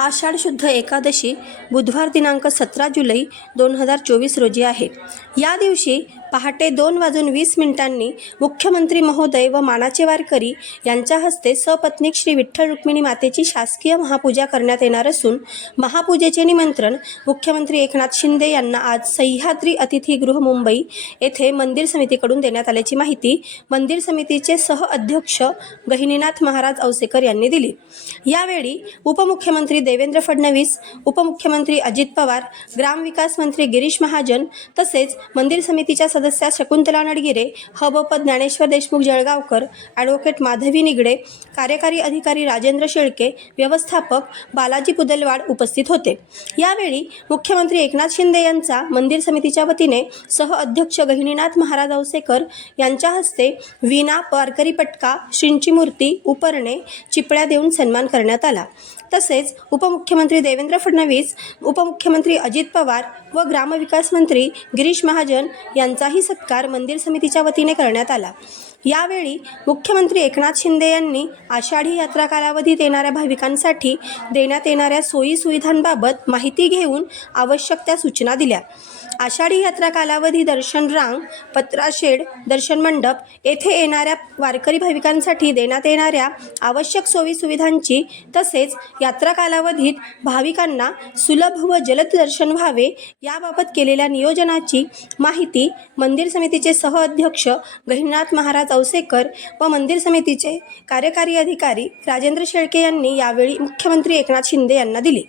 आषाढ शुद्ध एकादशी बुधवार दिनांक सतरा जुलै दोन हजार चोवीस रोजी आहे. या दिवशी पहाटे दोन वाजून वीस मिनिटांनी मुख्यमंत्री महोदय व मानाचे वारकरी यांच्या हस्ते सपत्नीक श्री विठ्ठल रुक्मिणी मातेची शासकीय महापूजा करण्यात येणार असून महापूजेचे निमंत्रण मुख्यमंत्री एकनाथ शिंदे यांना आज सह्याद्री अतिथीगृह मुंबई येथे मंदिर समितीकडून देण्यात आल्याची माहिती मंदिर समितीचे सह अध्यक्ष गहिनीनाथ महाराज औसेकर यांनी दिली. यावेळी उपमुख्यमंत्री देवेंद्र फडणवीस उपमुख्यमंत्री अजित पवार ग्रामविकास मंत्री गिरीश महाजन तसेच मंदिर समितीच्या सदस्या शकुंतला नडगिरे हबपद ज्ञानेश्वर देशमुख जळगावकर ॲडव्होकेट माधवी निगडे कार्यकारी अधिकारी राजेंद्र शेळके व्यवस्थापक बालाजी पुदलवाड उपस्थित होते. यावेळी मुख्यमंत्री एकनाथ शिंदे यांचा मंदिर समितीच्या वतीने सह अध्यक्ष गहिनीनाथ महाराज औसेकर यांच्या हस्ते वीणा वारकरी पटका श्रींची मूर्ती उपरणे चिपळ्या देऊन सन्मान करण्यात आला. तसेच उपमुख्यमंत्री देवेंद्र फडणवीस उपमुख्यमंत्री अजित पवार व ग्रामविकास मंत्री गिरीश महाजन यांचाही सत्कार मंदिर समितीच्या वतीने करण्यात आला. यावेळी मुख्यमंत्री एकनाथ शिंदे यांनी आषाढी यात्रा कालावधीत येणाऱ्या भाविकांसाठी देण्यात येणाऱ्या सोयी सुविधांबाबत माहिती घेऊन आवश्यक त्या सूचना दिल्या. आषाढी यात्रा कालावधी दर्शन रांग पत्राशेड दर्शन मंडप येथे येणाऱ्या वारकरी भाविकांसाठी देण्यात येणाऱ्या आवश्यक सोयी सुविधांची तसेच यात्रा कालावधीत भाविकांना सुलभ व जलद दर्शन व्हावे याबाबत केलेल्या नियोजनाची माहिती मंदिर समितीचे सह अध्यक्ष गहिनाथ महाराज चौसेकर व मंदिर समितीचे कार्यकारी अधिकारी राजेंद्र शेळके यांनी यावेळी मुख्यमंत्री एकनाथ शिंदे यांना दिली.